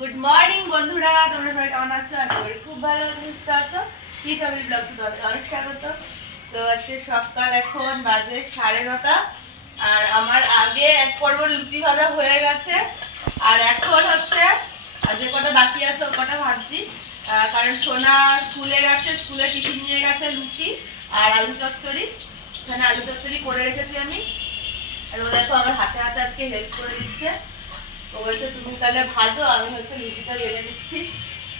Good morning বন্ধুরা। তোমরা সবাই কেমন আছো? আশা করি খুব ভালো সুস্থ আছো। কি ফ্যামিলি ব্লগস তোমাদের অনেক স্বাগত। তো আজকে সকাল এখন বাজে সাড়ে নটা। আর আমার আগে এক পর্ব লুচি ভাজা হয়ে গেছে। আর এখন হচ্ছে আর যে কটা বাকি আছে ও কটা ভাবছি। কারণ সোনা স্কুলে গেছে, স্কুলে টিফিন নিয়ে গেছে লুচি আর আলু চচ্চড়ি। এখানে আলু চচ্চড়ি করে রেখেছি আমি। আর ও দেখো আমার হাতে হাতে আজকে হেল্প করে দিচ্ছে। ও বলছে, তুমি তাহলে ভাজো, আমি হচ্ছে লুচিটা বেলে দিচ্ছি।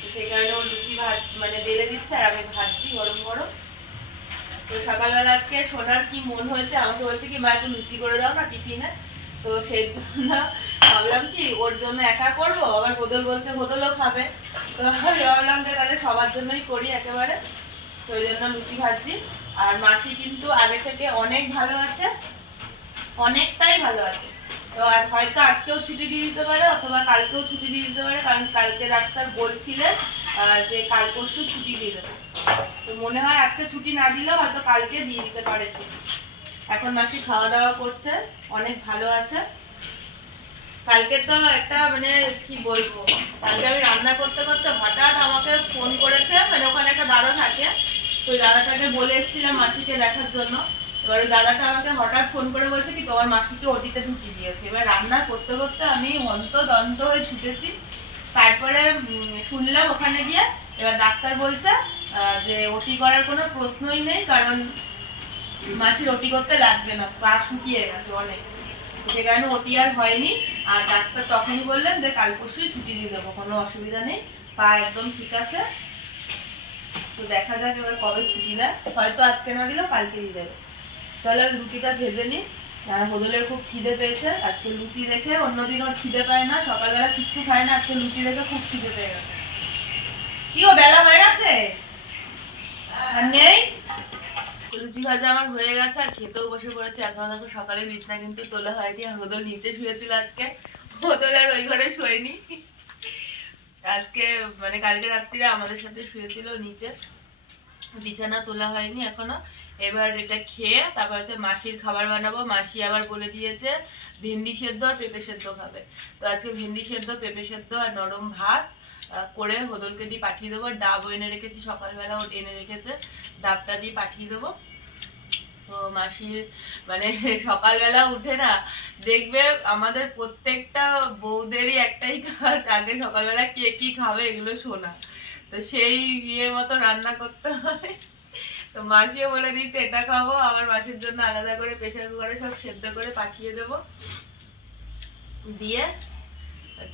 তো সেই কারণে ও লুচি ভাজ মানে বেলে দিচ্ছে, আর আমি ভাজছি গরম গরম। তো সকালবেলা আজকে সোনার কি মন হয়েছে, আমাকে বলছে কি, মা, একটু লুচি করে দাও না টিফিনে। তো সেই জন্য ভাবলাম কি, ওর জন্য একা করব? আবার বদল বলছে, বদলও খাবে। তো ভাবলাম যে তাহলে সবার জন্যই করি একেবারে। তো ওই জন্য লুচি ভাজছি। আর মাসি কিন্তু আগে থেকে অনেক ভালো আছে, অনেকটাই ভালো আছে। তো আর হয়তো আজকেও ছুটি দিয়ে দিতে পারে অথবা কালকেও ছুটি দিয়ে দিতে পারে, কারণ কালকে ডাক্তার বলছিলেন যে কাল পরশু ছুটি দিয়ে দেবে। তো মনে হয় আজকে ছুটি না দিলেও হয়তো কালকে দিয়ে দিতে পারে ছুটি। এখন মাসি খাওয়া দাওয়া করছে, অনেক ভালো আছে। কালকে তো একটা মানে কি বলব, কালকে আমি রান্না করতে করতে হঠাৎ আমাকে ফোন করেছে মানে ওখানে একটা দাদা থাকে, তো দাদাটাকে বলে এসেছিলাম মাসিকে দেখার জন্য। এবার দাদাটা আমাকে হঠাৎ ফোন করে বলছে কি, তোমার মাসিকে ওটিতে ঢুকিয়ে দিয়েছে। এবার রান্না করতে করতে আমি হন্ত দন্ত হয়ে ছুটেছি। তারপরে শুনলাম ওখানে গিয়ে, এবার ডাক্তার বলছে যে ওটি করার কোনো প্রশ্নই নেই, কারণ মাসির ওটি করতে লাগবে না, পা শুকিয়ে গেছে অনেক। সে কারণে ওটি আর হয়নি। আর ডাক্তার তখনই বললেন যে, কাল পরশুই ছুটি দিয়ে দেবো, কোনো অসুবিধা নেই, পা একদম ঠিক আছে। তো দেখা যাক এবার কবে ছুটি দেয়। হয়তো আজকে না দিলেও কালকে দিয়ে দেবে। চলো লুচিটা ভেজে নিই আর হোদলের খুব খিদে পেয়েছে, আজকে লুচি দেখে অন্যদিন ওর খিদে পায় না, সকালবেলা কিচ্ছু খায় না, আজকে লুচি দেখে খুব খিদে পেয়ে গেছে। কি ও বেলা হয়ে গেছে? নেই? লুচি ভাজা আমার হয়ে গেছে, আর খেতেও বসে পড়েছে। এখন দেখো সকালে বিছনা কিন্তু তোলা হয়নি, আর হোদল নিচে শুয়েছিল আজকে। হোদল আর ওই ঘরে শোয়নি। আজকে মানে কালকে রাত্রিরে আমাদের সাথে শুয়েছিল নিচে। বিছানা তোলা হয়নি এখনও। এবার এটা খেয়ে তারপর হচ্ছে মাসির খাবার বানাবো। মাসি আবার বলে দিয়েছে, ভেন্ডি সেদ্ধ আর পেঁপে সেদ্ধ খাবে। তো আজকে ভেন্ডি সেদ্ধ, পেঁপে সেদ্ধ আর নরম ভাত করে হোদলকে দিয়ে পাঠিয়ে দেবো। ডাবও এনে রেখেছি, সকালবেলা ও এনে রেখেছে। ডাবটা দিয়ে পাঠিয়ে দেবো। তো মাসি মানে সকালবেলা উঠে না, দেখবে আমাদের প্রত্যেকটা বউদেরই একটাই কাজ, আগে সকালবেলা কে কি খাবে এগুলো শোনা। তো সেই ইয়ে মতো রান্না করতে হয়। তো মাসিও বলে দিচ্ছে এটা খাব আমার মাসির জন্য আলাদা করে প্রেশার কুকারে সব সেদ্ধ করে পাঠিয়ে দেব। দিয়ে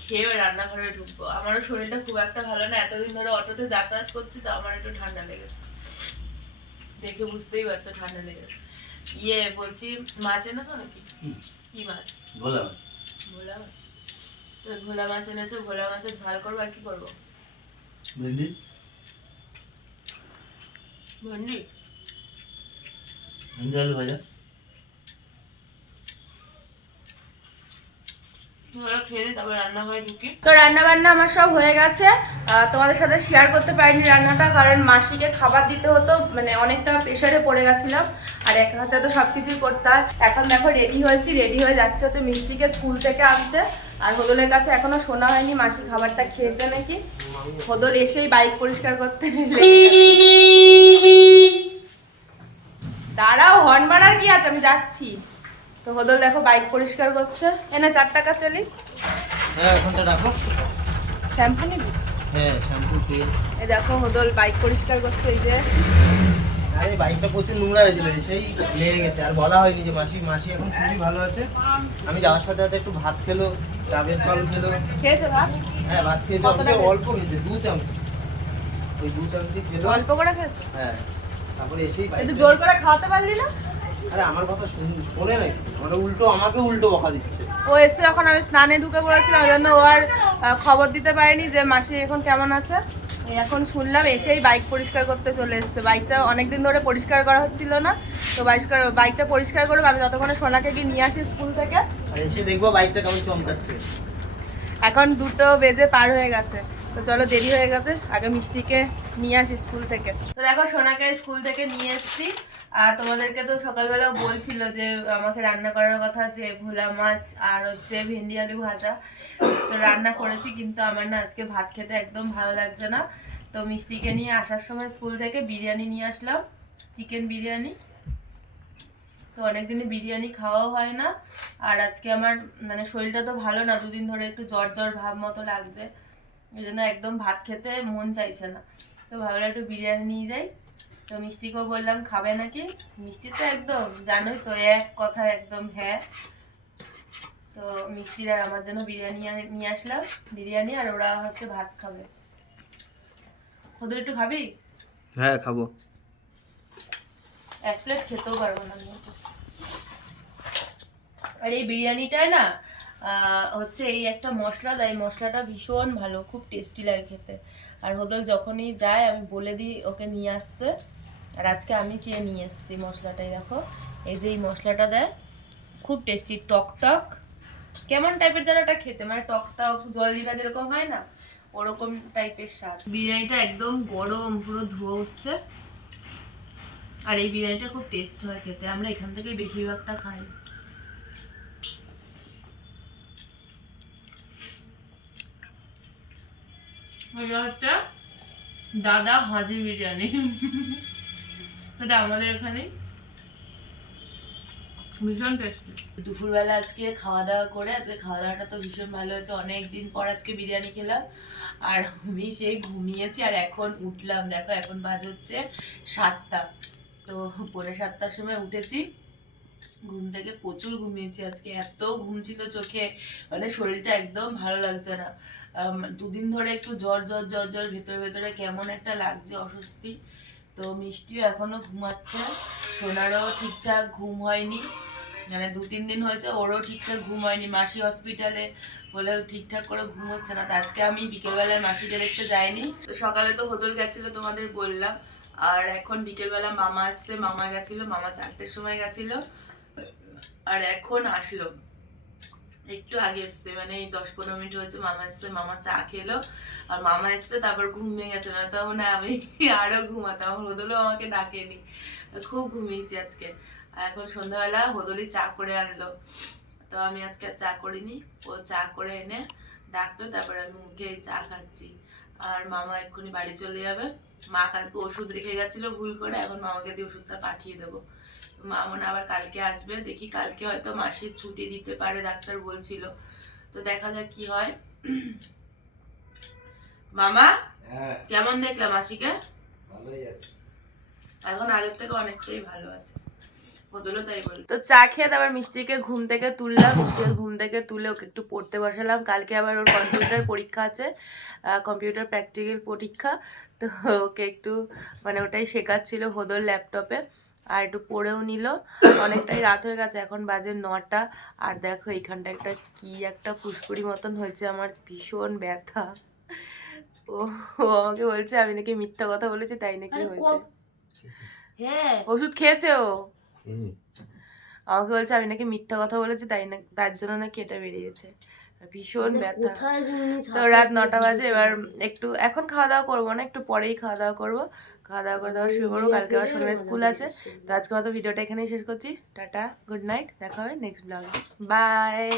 খেয়ে রান্নাঘরে ঢুকবো। আমারও শরীরটা খুব একটা ভালো না এতদিন ধরে অটোতে যাতায়াত করছি তো আমার একটু ঠান্ডা লেগেছে। দেখে বুঝতেই পারছ ঠান্ডা লেগেছে। ইয়ে বলছি মাছ এনেছো নাকি? কি মাছ? বললাম ভোলা মাছ। তো ভোলা মাছ এনেছে ভোলা মাছের ঝাল করব আর কি করব? ভেন্ডি ভেন্ডি আলু ভাজা। ঢুকি। তো রান্না বান্না আমার সব হয়ে গেছে। তোমাদের সাথে শেয়ার করতে পারিনি রান্নাটা কারণ মাসিকে খাবার দিতে হতো মানে অনেকটা প্রেশারে পড়ে গেছিলাম। আর এক হাতে তো সব কিছুই করতে হয়। এখন দেখো রেডি হয়েছি রেডি হয়ে যাচ্ছে হচ্ছে মিষ্টিকে স্কুল থেকে আনতে। আর হোদলের কাছে এখনও শোনা হয়নি মাসি খাবারটা খেয়েছে নাকি? হোদল এসেই বাইক পরিষ্কার করতে। দাঁড়াও হর্ন মারার কি আছে? আমি যাচ্ছি। তো হোদল দেখো বাইক পরিষ্কার করছে। এনে চার টাকা চালি হ্যাঁ এখনটা রাখো। শ্যাম্পু নিবি? হ্যাঁ শ্যাম্পু এই দেখো হোদল বাইক পরিষ্কার করছে এই যে। আরে বাইকটা প্রচুর নোংরা হয়েছিল রে, সেই লেগে গেছে। আর বলা হয়নি যে মাসি মাসি এখন খুবই ভালো আছে। আমি যাওয়ার সাথে সাথে একটু ভাত খেলো ডাবের জল খেলো। খেয়েছে ভাত? হ্যাঁ ভাত খেয়েছে অল্প খেয়েছে? দু চামচ। ওই দু চামচি খেলো। অল্প করে খেয়েছে? হ্যাঁ তারপরে এসেই জোর করে খাওয়াতে পারলি না? আরে আমার কথা শুন- নাকি মানে উল্টো আমাকে উল্টো বকা দিচ্ছে। ও এসে যখন আমি স্নানে ঢুকে পড়েছিলাম ওই জন্য ও আর খবর দিতে পারেনি যে মাসি এখন কেমন আছে? এখন শুনলাম এসেই বাইক পরিষ্কার করতে চলে এসছে। বাইকটা অনেকদিন ধরে পরিষ্কার করা হচ্ছিল না তো বাইকটা বাইকটা পরিষ্কার করুক আমি ততক্ষণে সোনাকে গিয়ে নিয়ে আসি স্কুল থেকে। আর এসে দেখব বাইকটা কেমন চমকাচ্ছে। এখন দুটো বেজে পার হয়ে গেছে তো চলো দেরি হয়ে গেছে আগে মিষ্টিকে নিয়ে আসি স্কুল থেকে। তো দেখো সোনাকে স্কুল থেকে নিয়ে এসেছি। আর তোমাদেরকে তো সকালবেলা বলছিল যে আমাকে রান্না করার কথা যে ভোলা মাছ আর হচ্ছে ভেন্ডি আলু ভাজা। তো রান্না করেছি কিন্তু আমার না আজকে ভাত খেতে একদম ভালো লাগছে না। তো মিষ্টিকে নিয়ে আসার সময় স্কুল থেকে বিরিয়ানি নিয়ে আসলাম, চিকেন বিরিয়ানি। তো অনেকদিনই বিরিয়ানি খাওয়াও হয় না। আর আজকে আমার মানে শরীরটা তো ভালো না, দুদিন ধরে একটু জ্বর জ্বর ভাব মতো লাগছে। এই জন্য একদম ভাত খেতে মন চাইছে না। তো ভাবলাম একটু বিরিয়ানি নিয়ে যাই। তো মিষ্টিকেও বললাম খাবে নাকি? মিষ্টি তো একদম জানোই তো এক কথা একদম হ্যাঁ। তো মিষ্টির আর আমার জন্য বিরিয়ানি নিয়ে আসলাম বিরিয়ানি আর ওরা হচ্ছে ভাত খাবে। ওদের একটু খাবি? হ্যাঁ খাব। এক প্লেট খেতেও পারব না আর এই বিরিয়ানিটায় না হচ্ছে এই একটা মশলা দেয় মশলাটা ভীষণ ভালো, খুব টেস্টি লাগে খেতে। আর হোদল যখনই যায়, আমি বলে দিই ওকে নিয়ে আসতে। আর আজকে আমি চেয়ে নিয়ে এসেছি মশলাটাই, দেখো। এই যে এই মশলাটা দেয় খুব টেস্টি টক টক কেমন টাইপের যেন এটা খেতে মানে টক টক জিরা যেরকম হয় না, ওরকম টাইপের স্বাদ। বিরিয়ানিটা একদম গরম, পুরো ধোয়া উঠছে। আর এই বিরিয়ানিটা খুব টেস্ট হয় খেতে, আমরা এখান থেকে বেশিরভাগটা খাই। এটা হচ্ছে দাদা হাজি বিরিয়ানি। এটা আমাদের এখানে। ভীষণ টেস্টি দুপুরবেলা আজকে খাওয়া দাওয়া করে, আজকে খাওয়া দাওয়াটা তো ভীষণ ভালো হয়েছে। অনেক দিন পর আজকে বিরিয়ানি খেলাম। আর আমি সেই ঘুমিয়েছি আর এখন উঠলাম। দেখো, এখন বাজ হচ্ছে সাতটা। তো পৌনে সাতটার সময় উঠেছি। ঘুম থেকে প্রচুর ঘুমিয়েছি আজকে, এত ঘুম ছিল চোখে মানে শরীরটা একদম ভালো লাগছে না। দুদিন ধরে একটু জ্বর জ্বর জ্বর জ্বর, ভেতরে ভেতরে কেমন একটা লাগছে অস্বস্তি। তো মিষ্টিও এখনও ঘুমাচ্ছে, সোনারও ঠিকঠাক ঘুম হয়নি। মানে দু তিন দিন হয়েছে ওরও ঠিকঠাক ঘুম হয়নি। মাসি হসপিটালে বলে ঠিকঠাক করে ঘুম হচ্ছে না, তো আজকে আমি বিকেলবেলায় মাসিকে দেখতে যাইনি। তো সকালে তো হোদল গেছিল তোমাদের বললাম, আর এখন বিকেলবেলা মামা আসছে, মামা গেছিল, মামা চারটের সময় গেছিল। আর এখন আসলো। একটু আগে এসছে মানে এই দশ পনেরো মিনিট হয়েছে, মামা এসছে, মামা চা খেলো। আর মামা এসছে, তারপর ঘুম ভেঙে গেছে, না তো না আমি আরও ঘুমাতাম। হোদলও আমাকে ডাকেনি। খুব ঘুমিয়েছি আজকে। এখন সন্ধ্যাবেলা হোদলি চা করে আনলো। তো আমি আজকে আর চা করিনি। ও চা করে এনে ডাকলো, তারপর আমি মুখে চা খাচ্ছি। আর মামা এক্ষুনি বাড়ি চলে যাবে। মা কালকে ওষুধ রেখে গেছিল ভুল করে, এখন মামাকে দিয়ে ওষুধটা পাঠিয়ে দেবো। তো মা মনে আবার কালকে আসবে দেখি কালকে হয়তো মাসির ছুটি দিতে পারে ডাক্তার বলছিল। তো দেখা যাক কি হয়। মামা হ্যাঁ। কেমন দেখলাম মাসিকে? এখন আগের থেকে অনেকটাই ভালো আছে। বদলও তাই বল তো চা খেয়ে তারপর মিষ্টিকে ঘুম থেকে তুললাম মিষ্টিকে ঘুম থেকে তুলে ওকে একটু পড়তে বসালাম। কালকে আবার ওর কম্পিউটার পরীক্ষা আছে কম্পিউটার প্র্যাকটিক্যাল পরীক্ষা। তো ওকে একটু মানে ওটাই শেখাচ্ছিল হোদর ল্যাপটপে। আর একটু পড়েও নিল। অনেকটাই রাত হয়ে গেছে এখন বাজে নটা। আর দেখো এইখানটা একটা কি একটা ফুসকুড়ি মতন হয়েছে আমার ভীষণ ব্যথা। ও আমাকে বলছে আমি নাকি মিথ্যা কথা বলেছি তাই নাকি হয়েছে। হ্যাঁ। ওষুধ খেয়েছে ও? আমাকে বলছে আমি নাকি মিথ্যা কথা বলেছি তাই না তার জন্য নাকি এটা বেরিয়েছে। ভীষণ ব্যথা। তো রাত নটা বাজে এবার একটু এখন খাওয়া দাওয়া করব না একটু পরেই খাওয়া দাওয়া করব। খাওয়া দাওয়া করে দেওয়া শুরু করব কালকে আবার সন্ধ্যায় স্কুল আছে। তো আজকে মতো ভিডিওটা এখানেই শেষ করছি। টাটা গুড নাইট দেখা হবে নেক্সট ব্লগে বাই